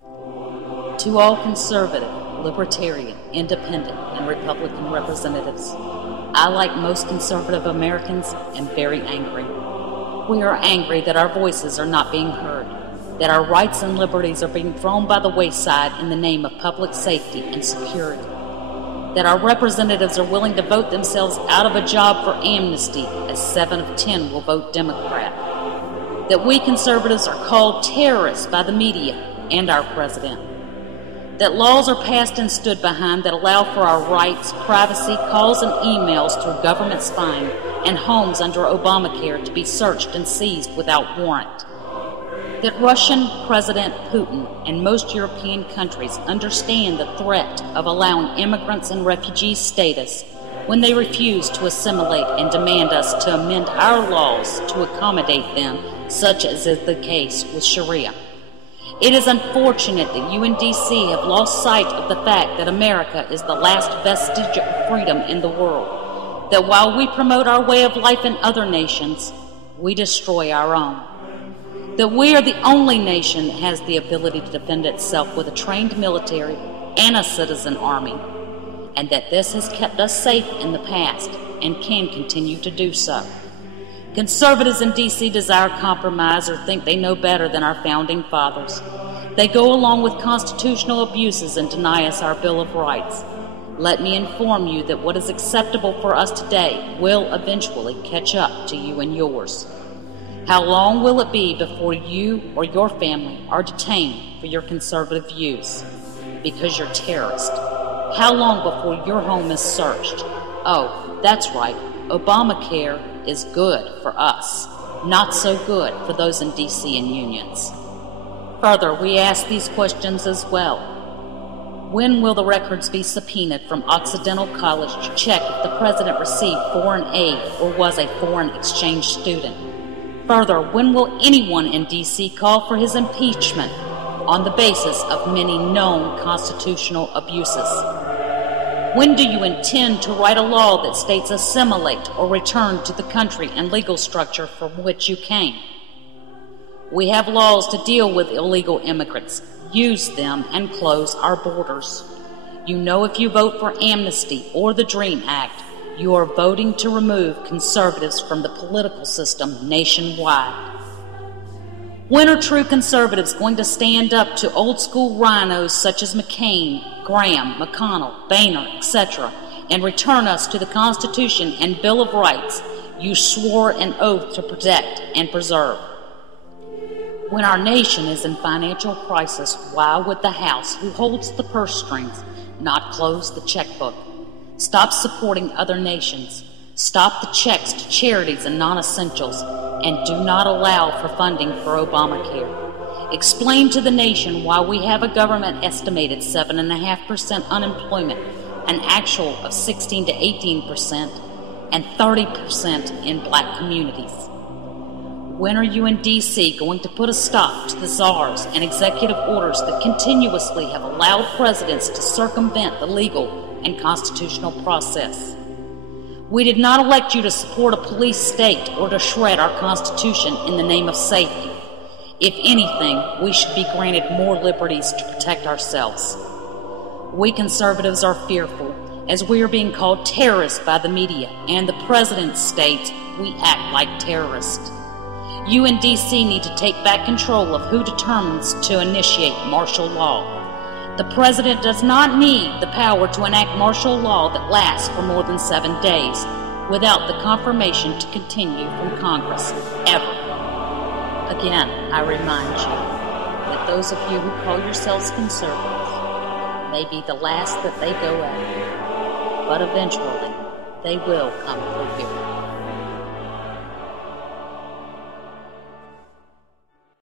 To all conservative, libertarian, independent, and Republican representatives, I, like most conservative Americans, am very angry. We are angry that our voices are not being heard, that our rights and liberties are being thrown by the wayside in the name of public safety and security, that our representatives are willing to vote themselves out of a job for amnesty, as 7 of 10 will vote Democrat, that we conservatives are called terrorists by the media and our president, that laws are passed and stood behind that allow for our rights, privacy, calls, and emails through government spying, and homes under Obamacare to be searched and seized without warrant, that Russian President Putin and most European countries understand the threat of allowing immigrants and refugee status when they refuse to assimilate and demand us to amend our laws to accommodate them, such as is the case with Sharia. It is unfortunate that you in D.C. have lost sight of the fact that America is the last vestige of freedom in the world, that while we promote our way of life in other nations, we destroy our own, that we are the only nation that has the ability to defend itself with a trained military and a citizen army, and that this has kept us safe in the past and can continue to do so. Conservatives in D.C. desire compromise or think they know better than our founding fathers. They go along with constitutional abuses and deny us our Bill of Rights. Let me inform you that what is acceptable for us today will eventually catch up to you and yours. How long will it be before you or your family are detained for your conservative views? Because you're terrorists. How long before your home is searched? Oh, that's right. Obamacare is good for us, not so good for those in D.C. and unions. Further, we ask these questions as well. When will the records be subpoenaed from Occidental College to check if the president received foreign aid or was a foreign exchange student? Further, when will anyone in D.C. call for his impeachment on the basis of many known constitutional abuses? When do you intend to write a law that states assimilate or return to the country and legal structure from which you came? We have laws to deal with illegal immigrants. Use them and close our borders. You know, if you vote for amnesty or the DREAM Act, you are voting to remove conservatives from the political system nationwide. When are true conservatives going to stand up to old-school rhinos such as McCain, Graham, McConnell, Boehner, etc., and return us to the Constitution and Bill of Rights you swore an oath to protect and preserve? When our nation is in financial crisis, why would the House, who holds the purse strings, not close the checkbook? Stop supporting other nations. Stop the checks to charities and non-essentials, and do not allow for funding for Obamacare. Explain to the nation why we have a government estimated 7.5% unemployment, an actual of 16 to 18%, and 30% in black communities. When are you in D.C. going to put a stop to the czars and executive orders that continuously have allowed presidents to circumvent the legal and constitutional process? We did not elect you to support a police state or to shred our Constitution in the name of safety. If anything, we should be granted more liberties to protect ourselves. We conservatives are fearful, as we are being called terrorists by the media, and the president states we act like terrorists. You in D.C. need to take back control of who determines to initiate martial law. The president does not need the power to enact martial law that lasts for more than 7 days without the confirmation to continue from Congress, ever. Again, I remind you that those of you who call yourselves conservatives may be the last that they go after, but eventually they will come through here.